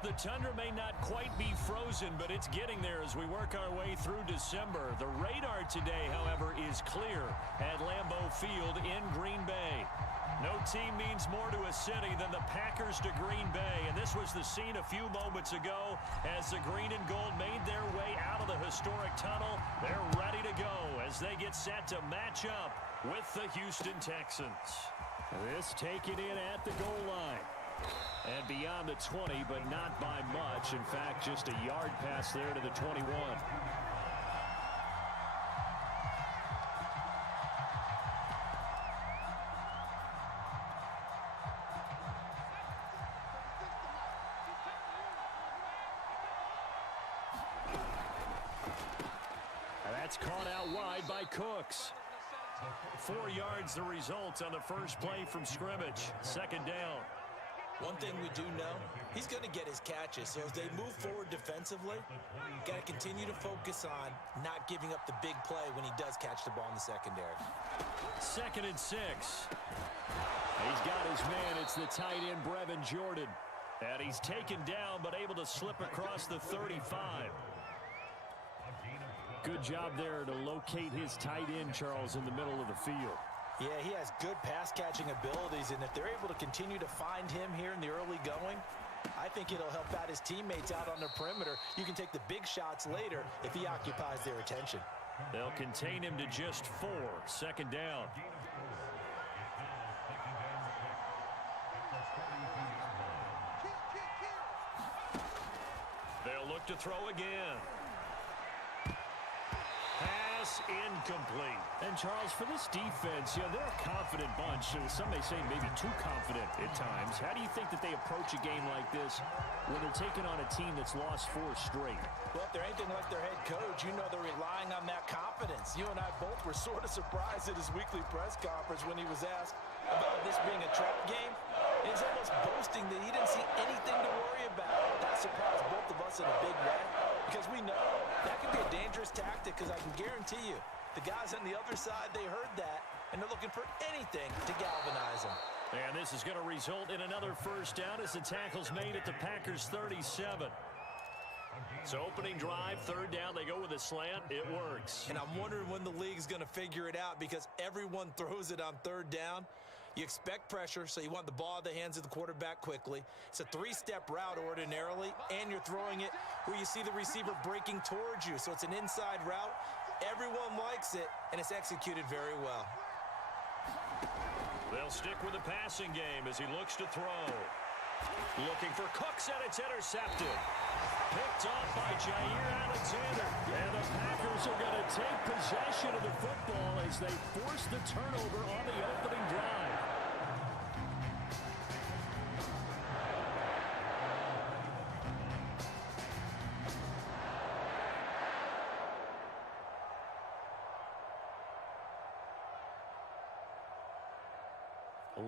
The tundra may not quite be frozen, but it's getting there as we work our way through December. The radar today, however, is clear at Lambeau Field in Green Bay. No team means more to a city than the Packers to Green Bay, and this was the scene a few moments ago as the green and gold made their way out of the historic tunnel. They're ready to go as they get set to match up with the Houston Texans. This taken in at the goal line. And beyond the 20, but not by much. In fact, just a yard pass there to the 21. And that's caught out wide by Cooks. 4 yards the result on the first play from scrimmage. Second down. One thing we do know, he's going to get his catches. So as they move forward defensively, got to continue to focus on not giving up the big play when he does catch the ball in the secondary. 2nd and 6. He's got his man. It's the tight end, Brevin Jordan. And he's taken down, but able to slip across the 35. Good job there to locate his tight end, Charles, in the middle of the field. Yeah, he has good pass-catching abilities, and if they're able to continue to find him here in the early going, I think it'll help out his teammates out on the perimeter. You can take the big shots later if he occupies their attention. They'll contain him to just 4. Second down. They'll look to throw again. Pass incomplete. And Charles, for this defense, they're a confident bunch. Some may say maybe too confident at times. How do you think that they approach a game like this when they're taking on a team that's lost 4 straight? Well, if they're anything like their head coach, they're relying on that confidence. You and I both were sort of surprised at his weekly press conference when he was asked about this being a trap game. He's almost boasting that he didn't see anything to worry about. That surprised both of us in a big way, because we know that can be a dangerous tactic, because I can guarantee you the guys on the other side, they heard that, and they're looking for anything to galvanize them. And this is going to result in another first down as the tackle's made at the Packers' 37. So opening drive, 3rd down, they go with a slant. It works. And I'm wondering when the league's going to figure it out, because everyone throws it on 3rd down. You expect pressure, so you want the ball in the hands of the quarterback quickly. It's a 3-step route ordinarily, and you're throwing it where you see the receiver breaking towards you. So it's an inside route. Everyone likes it, and it's executed very well. They'll stick with the passing game as he looks to throw. Looking for Cooks, and it's intercepted. Picked off by Jair Alexander. And the Packers are going to take possession of the football as they force the turnover on the opening drive.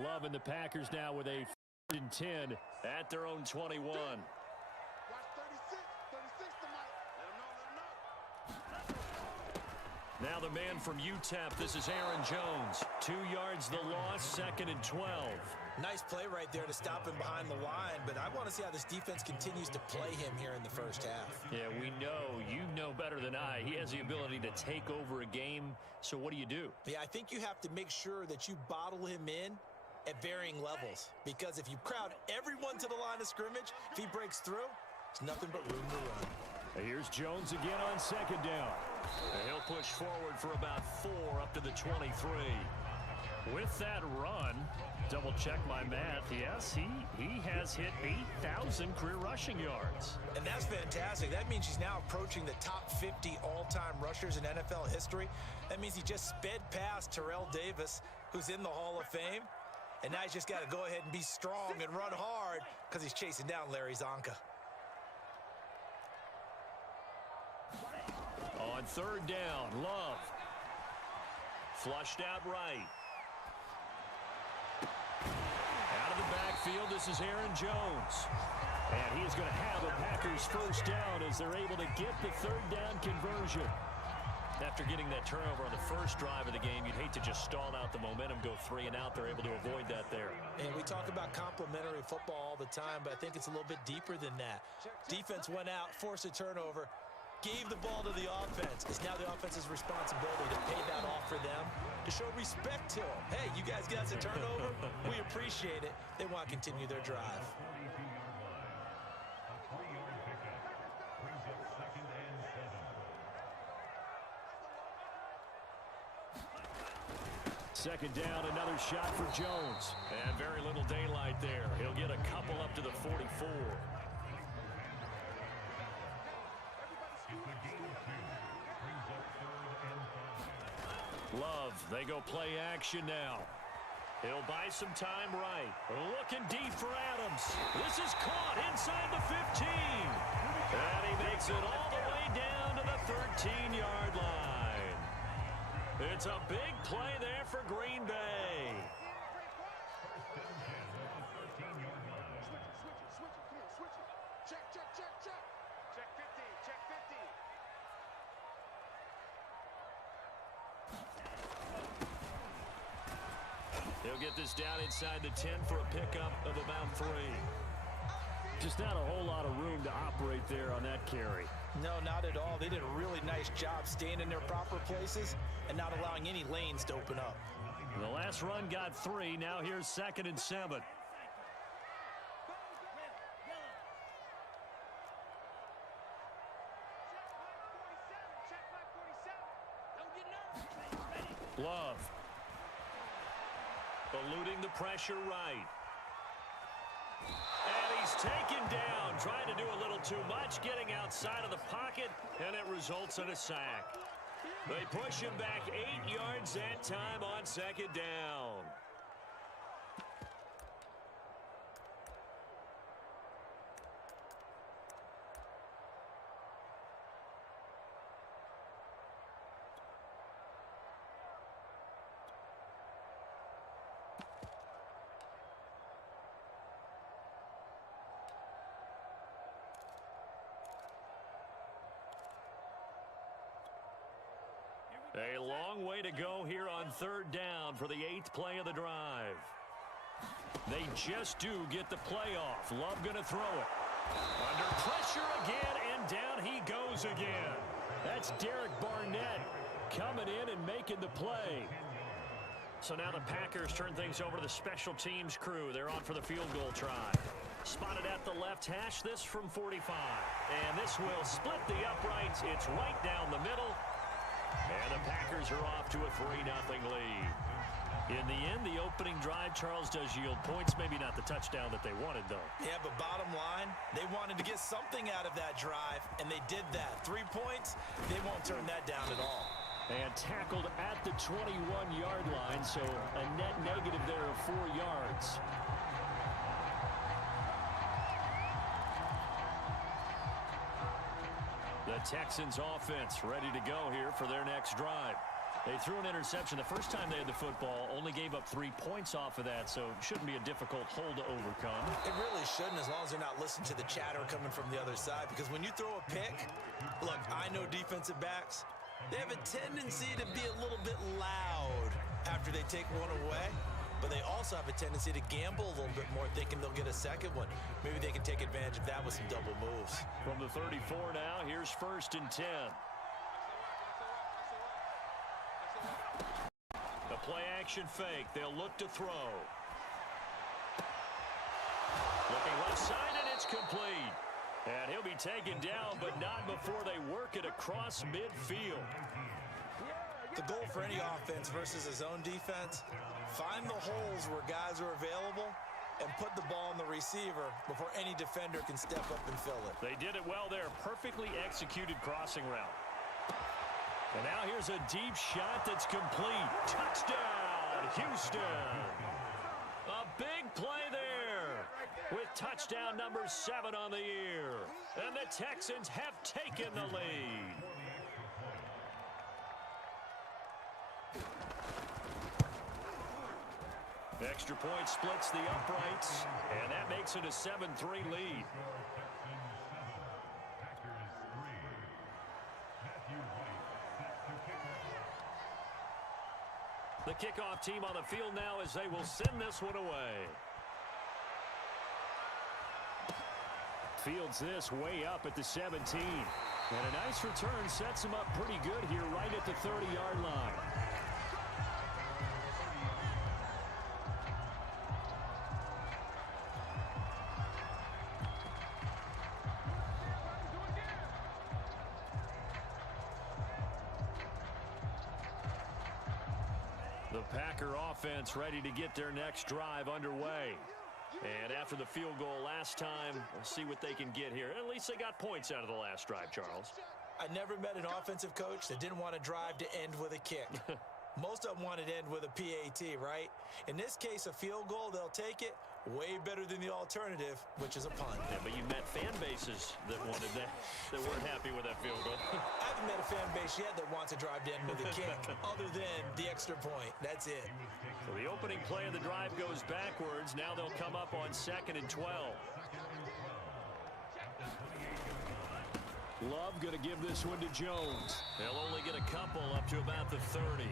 Loving the Packers now with a 3rd and 10 at their own 21. Now the man from UTEP, this is Aaron Jones. 2 yards the loss, 2nd and 12. Nice play right there to stop him behind the line, but I want to see how this defense continues to play him here in the first half. Yeah, we know. You know better than I. He has the ability to take over a game, so what do? Yeah, I think you have to make sure that you bottle him in at varying levels, because if you crowd everyone to the line of scrimmage, if he breaks through, it's nothing but room to run. Here's Jones again on 2nd down. And he'll push forward for about 4 up to the 23. With that run, double check my math. Yes, he has hit 8,000 career rushing yards. And that's fantastic. That means he's now approaching the top 50 all-time rushers in NFL history. That means he just sped past Terrell Davis, who's in the Hall of Fame. And now he's just got to go ahead and be strong and run hard because he's chasing down Larry Zonka. On 3rd down, Love. Flushed out right. Out of the backfield, this is Aaron Jones. And he is going to have a Packers first down as they're able to get the 3rd down conversion. After getting that turnover on the first drive of the game, you'd hate to just stall out the momentum, go 3 and out. They're able to avoid that there. And we talk about complementary football all the time, but I think it's a little bit deeper than that. Defense went out, forced a turnover, gave the ball to the offense. It's now the offense's responsibility to pay that off for them, to show respect to them. Hey, you guys got a turnover? We appreciate it. They want to continue their drive. Second down, another shot for Jones. And very little daylight there. He'll get a couple up to the 44. Love, they go play action now. He'll buy some time right. Looking deep for Adams. This is caught inside the 15. And he makes it all the way down to the 13-yard line. It's a big play there for Green Bay. He'll get this down inside the 10 for a pickup of about 3. Just not a whole lot of room to operate there on that carry. No, not at all. They did a really nice job staying in their proper places and not allowing any lanes to open up. The last run got 3. Now here's 2nd and 7. Love. Eluding the pressure right. And he's taken down, trying to do a little too much, getting outside of the pocket, and it results in a sack. They push him back 8 yards that time on 2nd down. A long way to go here on 3rd down for the 8th play of the drive. They just do get the play off. Love going to throw it. Under pressure again, and down he goes again. That's Derek Barnett coming in and making the play. So now the Packers turn things over to the special teams crew. They're on for the field goal try. Spotted at the left hash, this from 45. And this will split the uprights. It's right down the middle. And the Packers are off to a 3-0 lead. In the end, the opening drive, Charles, does yield points. Maybe not the touchdown that they wanted, though. Yeah, but bottom line, they wanted to get something out of that drive, and they did that. 3 points, they won't turn that down at all. And tackled at the 21-yard line, so a net negative there of 4 yards. The Texans offense ready to go here for their next drive. They threw an interception the first time they had the football, only gave up 3 points off of that, so it shouldn't be a difficult hole to overcome. It really shouldn't, as long as they're not listening to the chatter coming from the other side, because when you throw a pick, look, I know defensive backs, they have a tendency to be a little bit loud after they take one away. But they also have a tendency to gamble a little bit more, thinking they'll get a second one. Maybe they can take advantage of that with some double moves. From the 34 now, here's 1st and 10. The play-action fake. They'll look to throw. Looking left side, and it's complete. And he'll be taken down, but not before they work it across midfield. The goal for any offense versus a zone defense, find the holes where guys are available and put the ball on the receiver before any defender can step up and fill it. They did it well there. Perfectly executed crossing route. And now here's a deep shot that's complete. Touchdown, Houston. A big play there with touchdown number 7 on the year. And the Texans have taken the lead. Extra point splits the uprights, and that makes it a 7-3 lead. The kickoff team on the field now as they will send this one away. Fields this way up at the 17. And a nice return sets him up pretty good here right at the 30-yard line. The Packer offense ready to get their next drive underway. And after the field goal last time, we'll see what they can get here. At least they got points out of the last drive, Charles. I never met an offensive coach that didn't want to drive to end with a kick. Most of them wanted to end with a PAT, right? In this case, a field goal, they'll take it. Way better than the alternative, which is a punt. Yeah, but you met fan bases that wanted that weren't happy with that field goal. I haven't met a fan base yet that wants to drive to end with a kick, other than the extra point. That's it. So the opening play of the drive goes backwards. Now they'll come up on 2nd and 12. Love going to give this one to Jones. They'll only get a couple up to about the 30.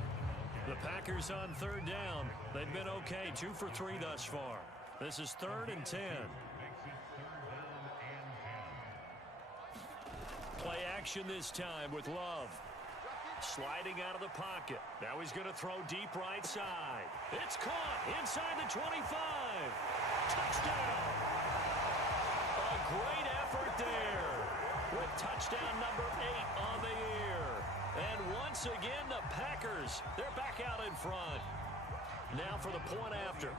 The Packers on 3rd down. They've been okay, 2 for 3 thus far. This is 3rd and 10. Play action this time with Love. Sliding out of the pocket. Now he's going to throw deep right side. It's caught inside the 25. Touchdown. A great effort there with touchdown number 8 on the year. And once again, the Packers, they're back out in front. Now for the point after.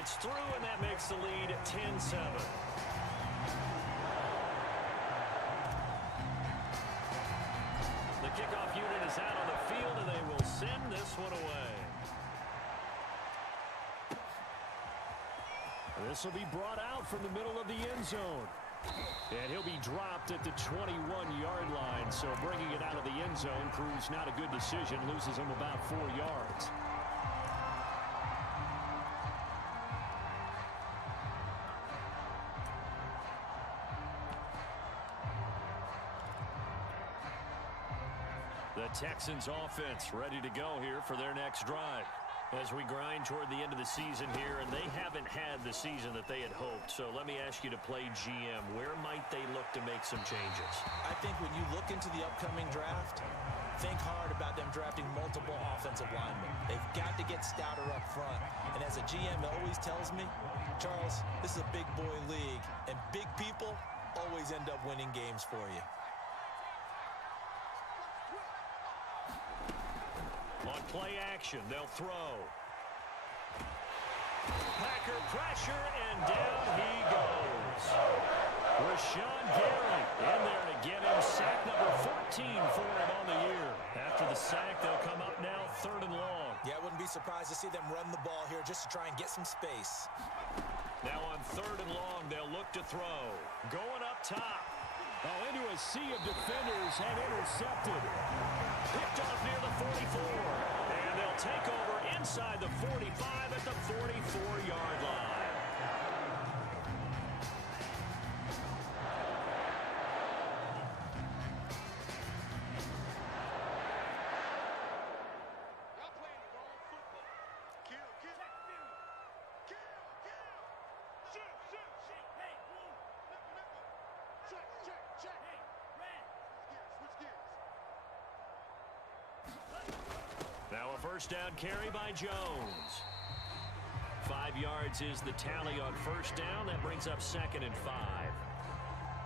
It's through, and that makes the lead 10-7. The kickoff unit is out on the field, and they will send this one away. This will be brought out from the middle of the end zone. And he'll be dropped at the 21-yard line, so bringing it out of the end zone proves not a good decision, loses him about 4 yards. The Texans offense ready to go here for their next drive as we grind toward the end of the season here, and they haven't had the season that they had hoped. So let me ask you to play GM. Where might they look to make some changes? I think when you look into the upcoming draft, think hard about them drafting multiple offensive linemen. They've got to get stouter up front. And as a GM always tells me, Charles, this is a big boy league, and big people always end up winning games for you. On play action, they'll throw. Packer pressure, and down he goes. Rashawn Gary in there to get him. Sack number 14 for him on the year. After the sack, they'll come up now 3rd and long. Yeah, I wouldn't be surprised to see them run the ball here just to try and get some space. Now on 3rd and long, they'll look to throw. Going up top. Oh, into a sea of defenders and intercepted. Picked off near the 44. And they'll take over inside the 45 at the 44-yard line. Now a first down carry by Jones. 5 yards is the tally on first down. That brings up 2nd and 5.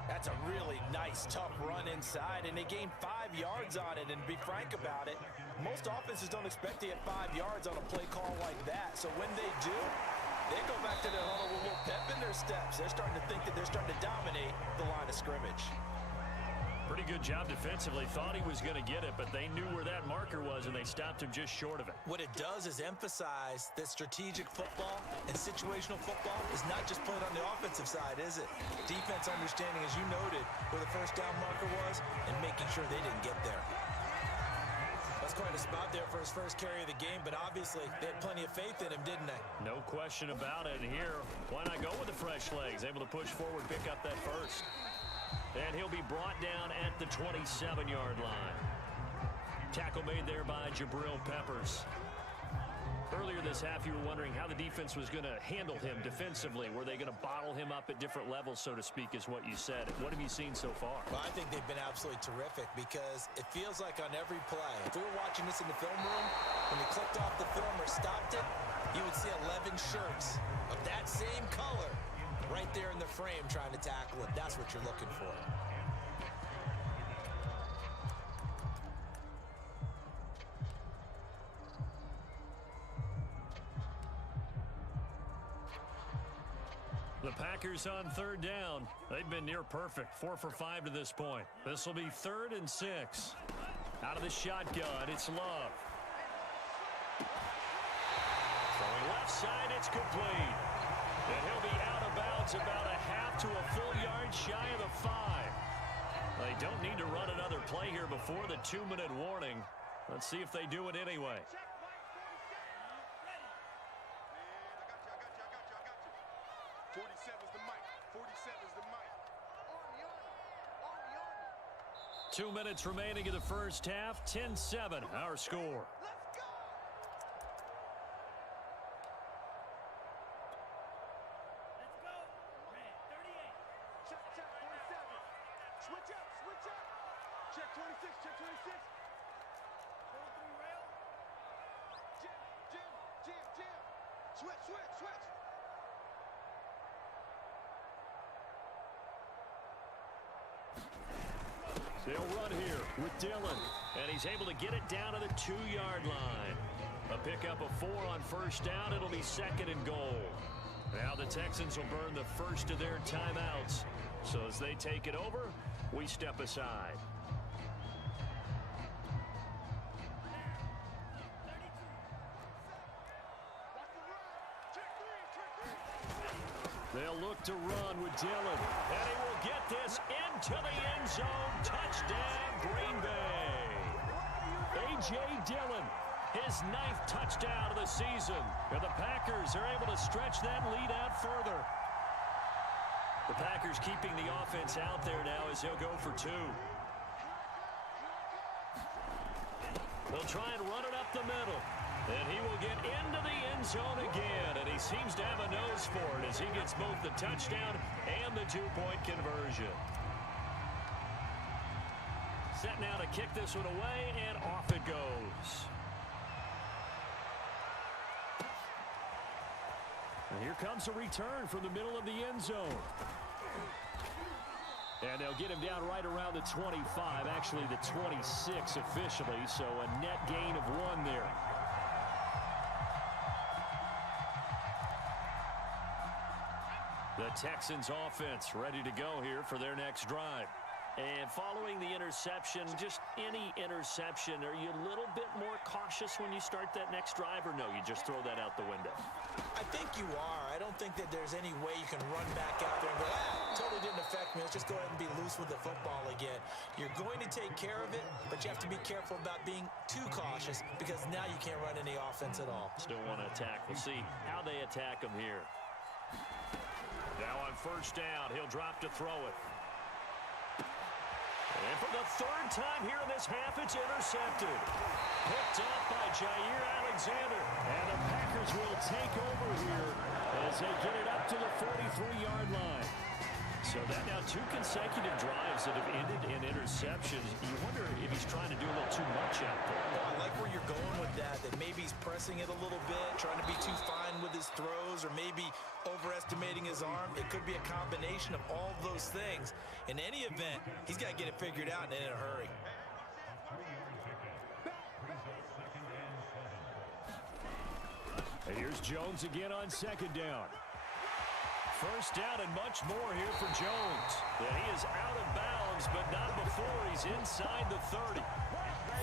That's a really nice, tough run inside, and they gained 5 yards on it. And to be frank about it, most offenses don't expect to get 5 yards on a play call like that. So when they do, they go back to their huddle with a little pep in their steps. They're starting to think that they're starting to dominate the line of scrimmage. Pretty good job defensively. Thought he was going to get it, but they knew where that marker was, and they stopped him just short of it. What it does is emphasize that strategic football and situational football is not just played on the offensive side, is it? Defense understanding, as you noted, where the first down marker was and making sure they didn't get there. That's quite a spot there for his first carry of the game, but obviously they had plenty of faith in him, didn't they? No question about it. And here, why not go with the fresh legs? Able to push forward, pick up that first. And he'll be brought down at the 27-yard line. Tackle made there by Jabril Peppers. Earlier this half, you were wondering how the defense was going to handle him defensively. Were they going to bottle him up at different levels, so to speak, is what you said. What have you seen so far? Well, I think they've been absolutely terrific because it feels like on every play, if we were watching this in the film room, when he clicked off the film or stopped it, you would see 11 shirts of that same color right there in the frame trying to tackle it. That's what you're looking for. The Packers on third down. They've been near perfect. 4 for 5 to this point. This will be 3rd and 6. Out of the shotgun, it's Love. Throwing left side, it's complete. And he'll be out of bounds about a half to a full yard shy of the 5. They don't need to run another play here before the 2-minute warning. Let's see if they do it anyway. Two minutes remaining in the first half. 10-7, our score. They'll run here with Dillon, and he's able to get it down to the 2-yard line. A pickup of 4 on first down. It'll be 2nd and goal. Now the Texans will burn the first of their timeouts. So as they take it over, we step aside. They'll look to run with Dillon. And he will get this into the end zone. Touchdown, Green Bay. A.J. Dillon, his 9th touchdown of the season. And the Packers are able to stretch that lead out further. The Packers keeping the offense out there now as he'll go for 2. They'll try and run it up the middle. And he will get into the end zone again. And he seems to have a nose for it as he gets both the touchdown and the 2-point conversion. Set now to kick this one away, and off it goes. And here comes a return from the middle of the end zone. And they'll get him down right around the 25, actually the 26 officially, so a net gain of 1 there. The Texans offense ready to go here for their next drive. And following the interception, just any interception, are you a little bit more cautious when you start that next drive, or no, you just throw that out the window? I think you are. I don't think that there's any way you can run back out there and go, totally didn't affect me. Let's just go ahead and be loose with the football again. You're going to take care of it, but you have to be careful about being too cautious because now you can't run any offense at all. Still want to attack. We'll see how they attack him here. Now on first down, he'll drop to throw it. And for the 3rd time here in this half, it's intercepted. Picked up by Jair Alexander. And the Packers will take over here as they get it up to the 43-yard line. So that now 2 consecutive drives that have ended in interceptions. You wonder if he's trying to do a little too much out there. Well, I like where you're going with that maybe he's pressing it a little bit, trying to be too fine with his throws, or maybe overestimating his arm. It could be a combination of all of those things. In any event, he's got to get it figured out and in a hurry. And here's Jones again on 2nd down. First down and much more here for Jones. And he is out of bounds, but not before he's inside the 30.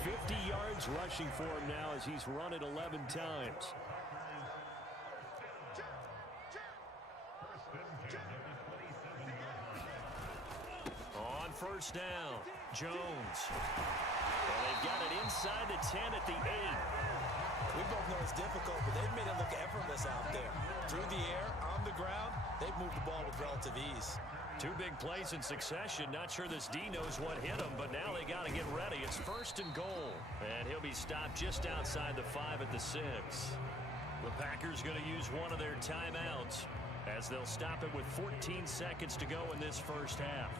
50 yards rushing for him now as he's run it 11 times. On first down, Jones. And they've got it inside the 10 at the 8. We both know it's difficult, but they've made it look effortless out there. Through the air, on the ground, they've moved the ball with relative ease. Two big plays in succession. Not sure this D knows what hit him, but now they got to get ready. It's 1st and goal. And he'll be stopped just outside the 5 at the 6. The Packers going to use one of their timeouts as they'll stop it with 14 seconds to go in this first half.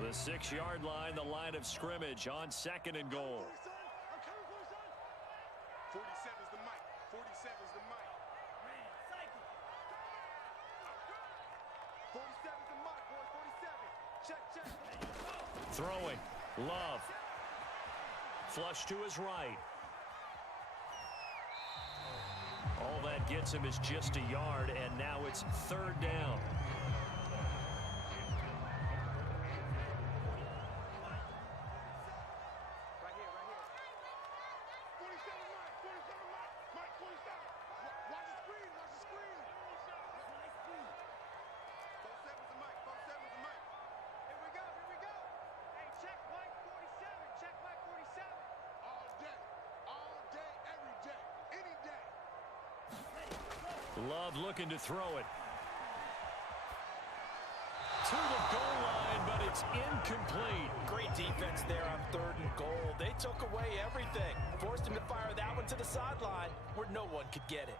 The 6-yard line, the line of scrimmage on 2nd and goal. 47's the mic. 47's the mic. 47's the mic, boys. 47. Check. Throwing. Love. Flush to his right. All that gets him is just a yard, and now it's 3rd down. Love looking to throw it. To the goal line, but it's incomplete. Great defense there on 3rd and goal. They took away everything. Forced him to fire that one to the sideline where no one could get it.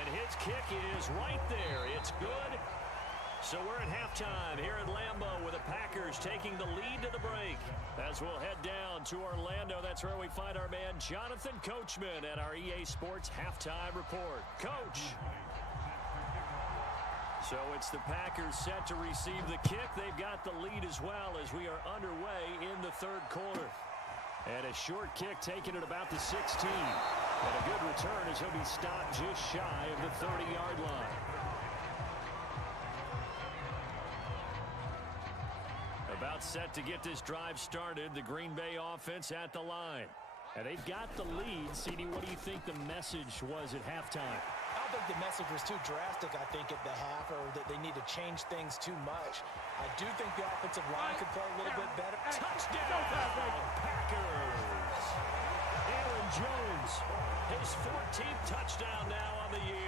And his kick is right there. It's good. So we're at halftime here at Lambeau with the Packers taking the lead to the break. As we'll head down to Orlando, that's where we find our man Jonathan Coachman at our EA Sports Halftime Report. Coach. So it's the Packers set to receive the kick. They've got the lead as well as we are underway in the 3rd quarter. And a short kick taken at about the 16. And a good return as he'll be stopped just shy of the 30-yard line. About set to get this drive started. The Green Bay offense at the line. And they've got the lead. CD, what do you think the message was at halftime? I don't think the message was too drastic, I think, at the half, or that they need to change things too much. I do think the offensive line could play a little bit better. Touchdown, Packers! Aaron Jones, his 14th touchdown now on the year.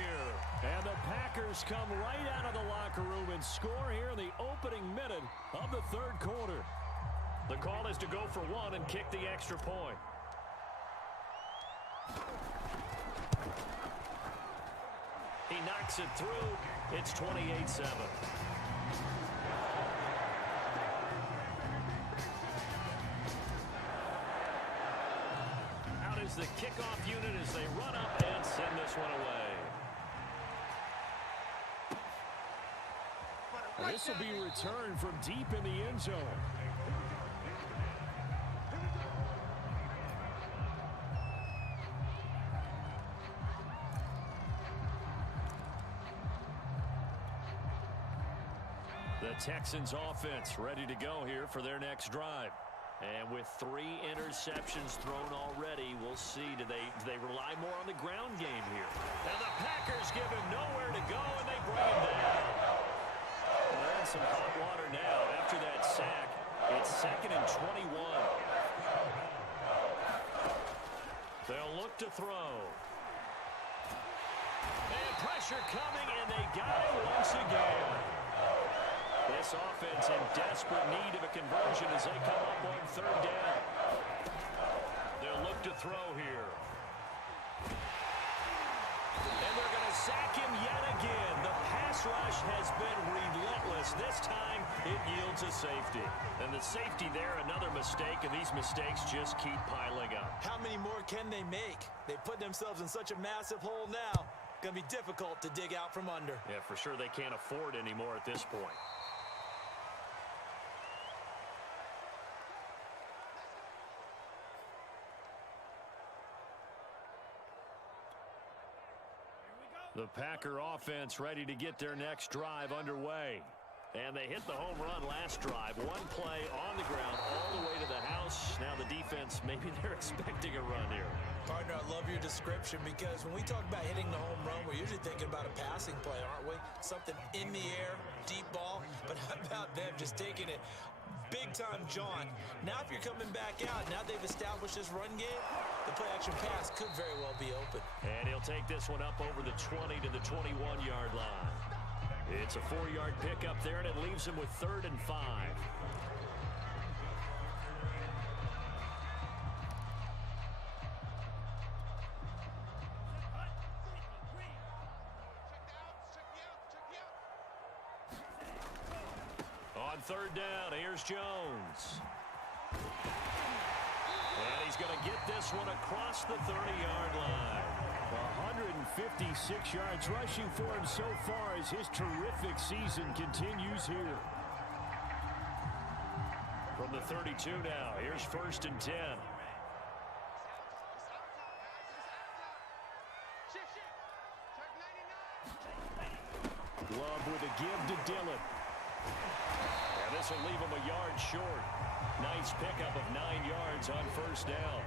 And the Packers come right out of the locker room and score here in the opening minute of the 3rd quarter. The call is to go for 1 and kick the extra point. He knocks it through. It's 28-7. Out is the kickoff unit as they run up and send this one away. This will be returned from deep in the end zone. The Texans offense ready to go here for their next drive. And with 3 interceptions thrown already, we'll see. Do they rely more on the ground game here? And the Packers give him nowhere to go, and they bring him down. They're in some hot water now after that sack. It's 2nd and 21. They'll look to throw. And pressure coming, and they got it once again. This offense in desperate need of a conversion as they come up on 3rd down. They'll look to throw here. And they're going to sack him yet again. The pass rush has been relentless. This time it yields a safety. And the safety there, another mistake, and these mistakes just keep piling up. How many more can they make? They put themselves in such a massive hole now. Going to be difficult to dig out from under. Yeah, for sure they can't afford anymore at this point. The Packer offense ready to get their next drive underway. And they hit the home run last drive. One play on the ground all the way to the house. Now the defense, maybe they're expecting a run here. Partner, I love your description because when we talk about hitting the home run, we're usually thinking about a passing play, aren't we? Something in the air, deep ball. But how about them just taking it big-time jaunt? Now if you're coming back out, now they've established this run game, the play-action pass could very well be over. take this one up over the 20 to the 21-yard line. It's a 4-yard pickup there, and it leaves him with 3rd and 5. On 3rd down, here's Jones. And he's going to get this one across the 30-yard line. 156 yards rushing for him so far as his terrific season continues here. From the 32 now, here's 1st and 10. Love with a give to Dillon. And this will leave him a yard short. Nice pickup of 9 yards on 1st down.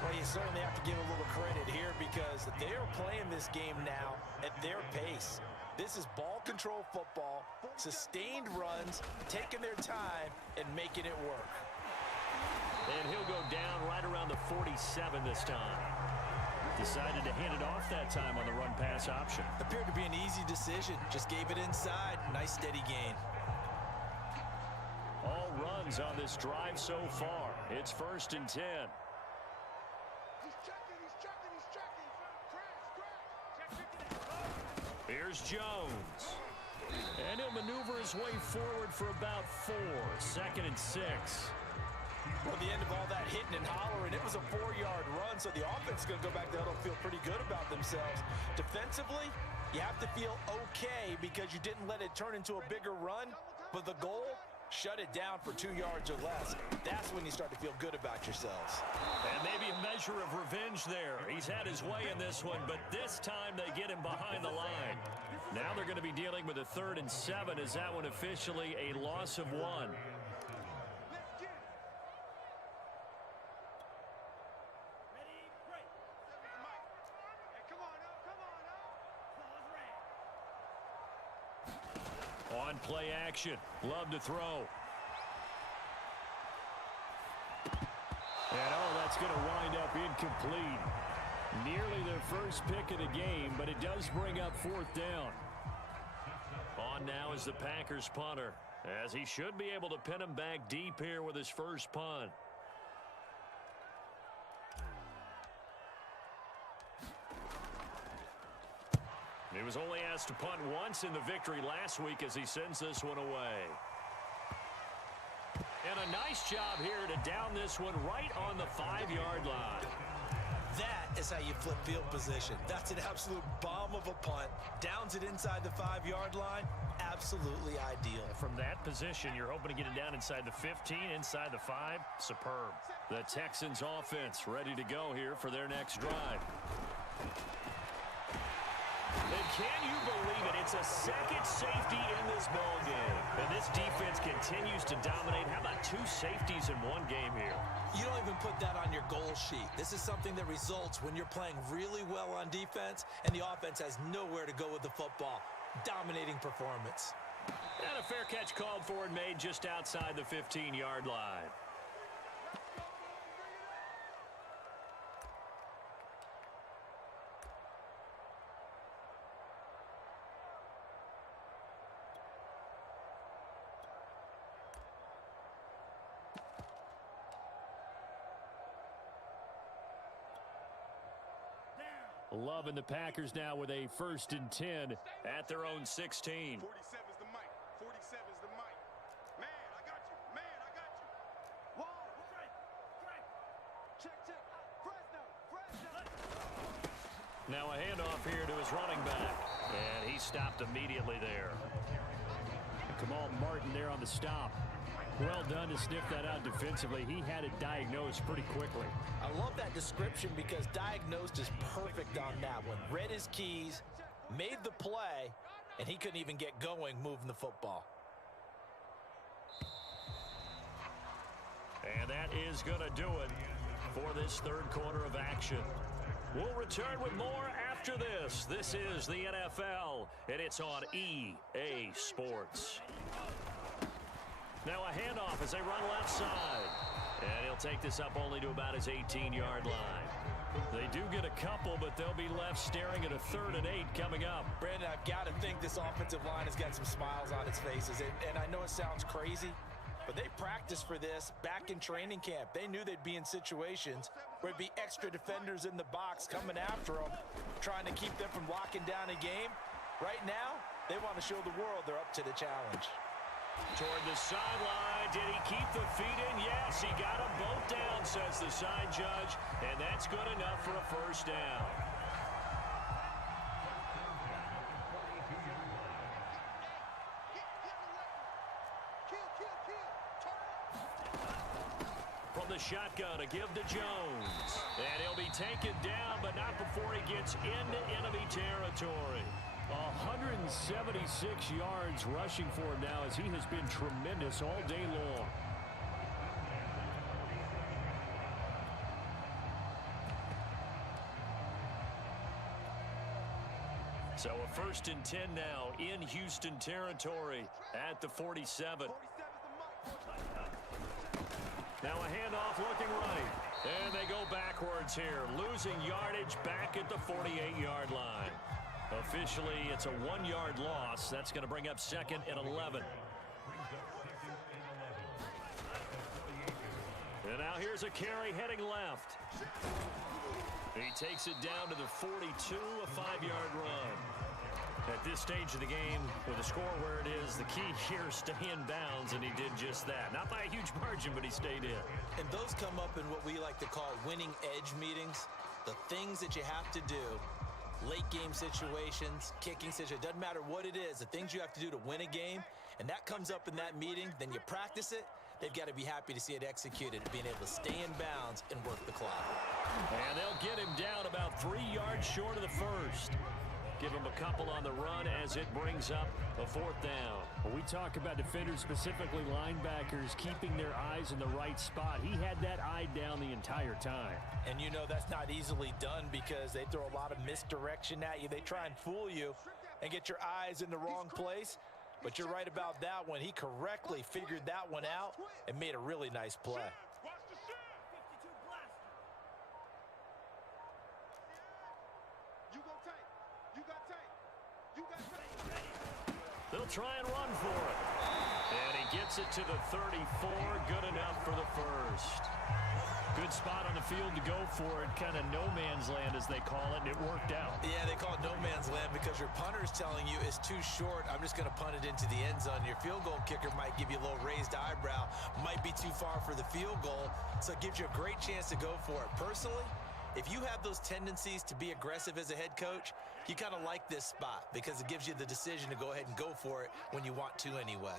Well, you certainly have to give a little credit here because they are playing this game now at their pace. This is ball control football, sustained runs, taking their time, and making it work. And he'll go down right around the 47 this time. Decided to hand it off that time on the run-pass option. Appeared to be an easy decision. Just gave it inside. Nice steady gain. All runs on this drive so far. It's 1st and 10. Here's Jones. And he'll maneuver his way forward for about 4. 2nd and 6. Well, at the end of all that hitting and hollering, it was a 4-yard run, so the offense is going to go back to huddle and feel pretty good about themselves. Defensively, you have to feel okay because you didn't let it turn into a bigger run, but the goal, shut it down for 2 yards or less. That's when you start to feel good about yourselves. And maybe a measure of revenge there. He's had his way in this one, but this time they get him behind the line. Now they're going to be dealing with a 3rd and 7. Is that one officially a loss of 1? On play action, Love to throw. And that's going to wind up incomplete. Nearly their first pick of the game, but it does bring up 4th down. On now is the Packers punter, as he should be able to pin him back deep here with his first punt. He was only asked to punt once in the victory last week as he sends this one away. And a nice job here to down this one right on the 5-yard line. That is how you flip field position. That's an absolute bomb of a punt. Downs it inside the 5-yard line. Absolutely ideal. From that position, you're hoping to get it down inside the 15, inside the 5. Superb. The Texans offense ready to go here for their next drive. And can you believe it? It's a second safety in this ball game. And this defense continues to dominate. How about 2 safeties in one game here? You don't even put that on your goal sheet. This is something that results when you're playing really well on defense and the offense has nowhere to go with the football. Dominating performance. And a fair catch called for and made just outside the 15-yard line. Love and the Packers now with a 1st and 10 at their own 16. 47's the mic. 47's the mic. Man, I got you. Man, I got you. Wall. Check. Fresno. Now a handoff here to his running back. And he stopped immediately there. Kamal Martin there on the stop. Well done to sniff that out defensively. He had it diagnosed pretty quickly. I love that description because diagnosed is perfect on that one. Read his keys, made the play, and he couldn't even get going moving the football. And that is going to do it for this 3rd quarter of action. We'll return with more after this. This is the NFL, and it's on EA Sports. Now a handoff as they run left side. And he'll take this up only to about his 18-yard line. They do get a couple, but they'll be left staring at a 3rd and 8 coming up. Brandon, I've got to think this offensive line has got some smiles on its faces. And I know it sounds crazy, but they practiced for this back in training camp. They knew they'd be in situations where it'd be extra defenders in the box coming after them, trying to keep them from locking down a game. Right now, they want to show the world they're up to the challenge. Toward the sideline, did he keep the feet in? Yes, he got them both down, says the side judge, and that's good enough for a first down. From the shotgun, a give to Jones. And he'll be taken down, but not before he gets into enemy territory. 176 yards rushing for him now, as he has been tremendous all day long. So a 1st and 10 now in Houston territory at the 47. Now a handoff looking right. And they go backwards here, losing yardage back at the 48-yard line. Officially, it's a 1-yard loss. That's going to bring up 2nd and 11. And now here's a carry heading left. He takes it down to the 42, a 5-yard run. At this stage of the game, with the score where it is, the key here is stay in bounds, and he did just that. Not by a huge margin, but he stayed in. And those come up in what we like to call winning edge meetings. The things that you have to do, late game situations, kicking situations, doesn't matter what it is, the things you have to do to win a game, and that comes up in that meeting, then you practice it. They've got to be happy to see it executed, being able to stay in bounds and work the clock. And they'll get him down about 3 yards short of the first. Give him a couple on the run as it brings up a 4th down. When we talk about defenders, specifically linebackers, keeping their eyes in the right spot, he had that eye down the entire time. And you know that's not easily done because they throw a lot of misdirection at you. They try and fool you and get your eyes in the wrong place. But you're right about that one. He correctly figured that one out and made a really nice play. They'll try and run for it. And he gets it to the 34. Good enough for the first. Good spot on the field to go for it. Kind of no man's land, as they call it, and it worked out. Yeah, they call it no man's land because your punter is telling you it's too short. I'm just going to punt it into the end zone. Your field goal kicker might give you a little raised eyebrow. Might be too far for the field goal, so it gives you a great chance to go for it. Personally, if you have those tendencies to be aggressive as a head coach, you kind of like this spot because it gives you the decision to go ahead and go for it when you want to anyway.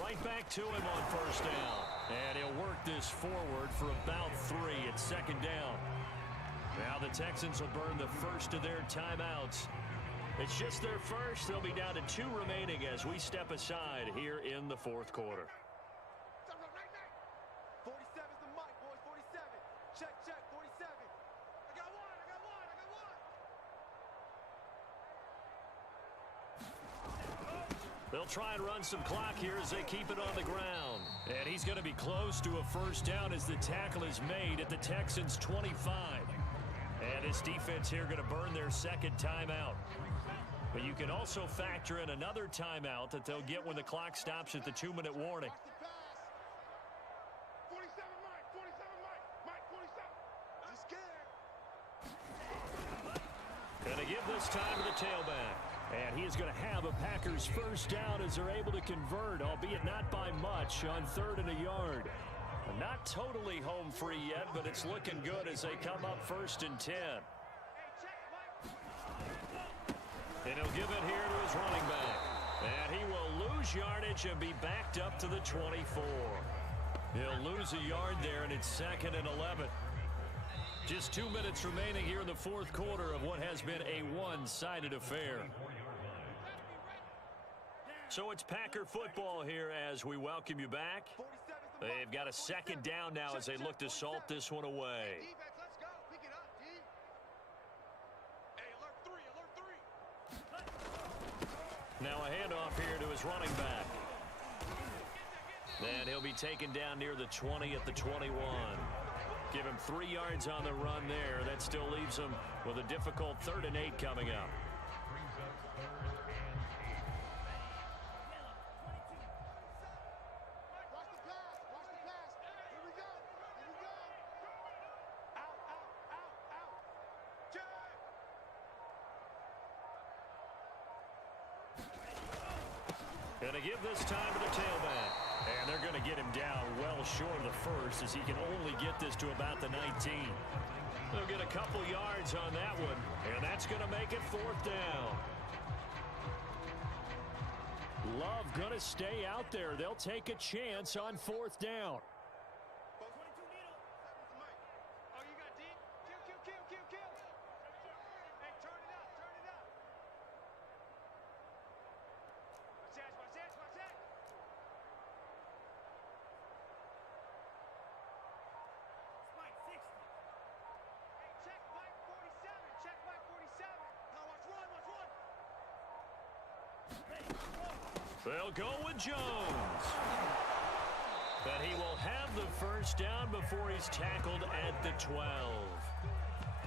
Right back to him on first down. And he'll work this forward for about 3 at 2nd down. Now the Texans will burn the first of their timeouts. It's just their first. They'll be down to 2 remaining as we step aside here in the 4th quarter. 47's the mic, boys. 47. Check, 47. I got one. They'll try and run some clock here as they keep it on the ground. And he's going to be close to a first down as the tackle is made at the Texans' 25. And this defense here going to burn their 2nd timeout. But you can also factor in another timeout that they'll get when the clock stops at the 2-minute warning. 47 Mike. 47. I'm scared. Going to give this time to the tailback. And he is going to have a Packers first down as they're able to convert, albeit not by much, on 3rd and a yard. Not totally home free yet, but it's looking good as they come up 1st and 10. And he'll give it here to his running back. And he will lose yardage and be backed up to the 24. He'll lose a yard there, and it's 2nd and 11. Just 2 minutes remaining here in the 4th quarter of what has been a one-sided affair. So it's Packer football here as we welcome you back. They've got a 2nd down now as they look to salt this one away. Defense, let's go. Pick it up, D. Hey, alert 3. Now a handoff here to his running back. And he'll be taken down near the 20 at the 21. Give him 3 yards on the run there. That still leaves him with a difficult 3rd and 8 coming up. Going to give this time to the tailback. And they're going to get him down well short of the first, as he can only get this to about the 19. They'll get a couple yards on that one, and that's going to make it 4th down. Love going to stay out there. They'll take a chance on 4th down. They'll go with Jones. But he will have the first down before he's tackled at the 12.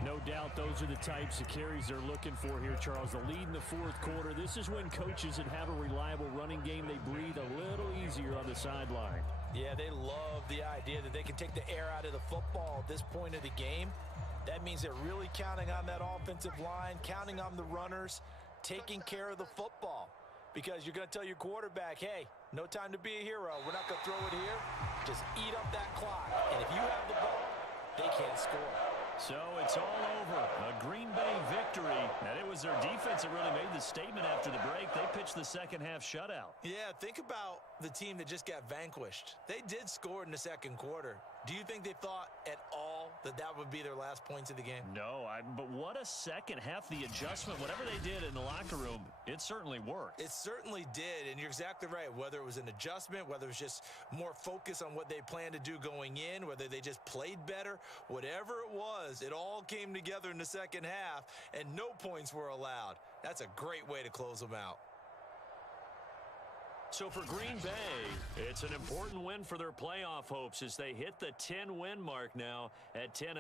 No doubt those are the types of carries they're looking for here, Charles. The lead in the 4th quarter. This is when coaches that have a reliable running game, they breathe a little easier on the sideline. Yeah, they love the idea that they can take the air out of the football at this point of the game. That means they're really counting on that offensive line, counting on the runners, taking care of the football. Because you're going to tell your quarterback, hey, no time to be a hero. We're not going to throw it here. Just eat up that clock. And if you have the ball, they can't score. So it's all over. A Green Bay victory. And it was their defense that really made the statement after the break. They pitched the second-half shutout. Yeah, think about the team that just got vanquished. They did score in the 2nd quarter. Do you think they thought at all that that would be their last points of the game? No, but what a second half. The adjustment, whatever they did in the locker room, it certainly worked. It certainly did, and you're exactly right. Whether it was an adjustment, whether it was just more focus on what they planned to do going in, whether they just played better, whatever it was, it all came together in the second half, and no points were allowed. That's a great way to close them out. So for Green Bay, it's an important win for their playoff hopes as they hit the 10-win mark now at 10-5.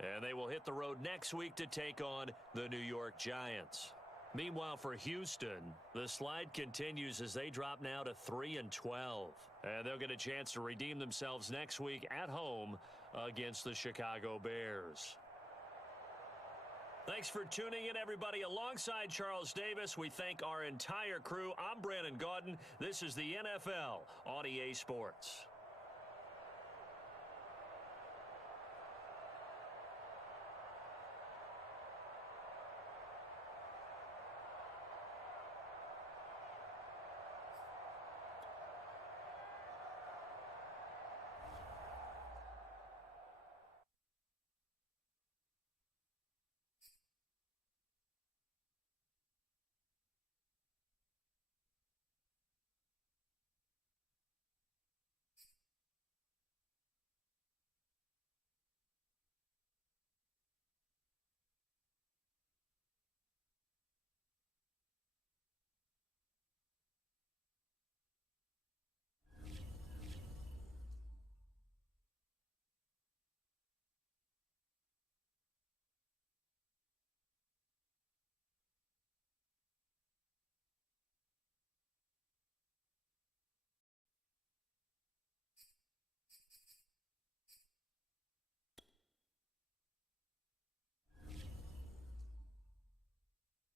And they will hit the road next week to take on the New York Giants. Meanwhile, for Houston, the slide continues as they drop now to 3-12. And they'll get a chance to redeem themselves next week at home against the Chicago Bears. Thanks for tuning in, everybody. Alongside Charles Davis, we thank our entire crew. I'm Brandon Gaudin. This is the NFL on EA Sports.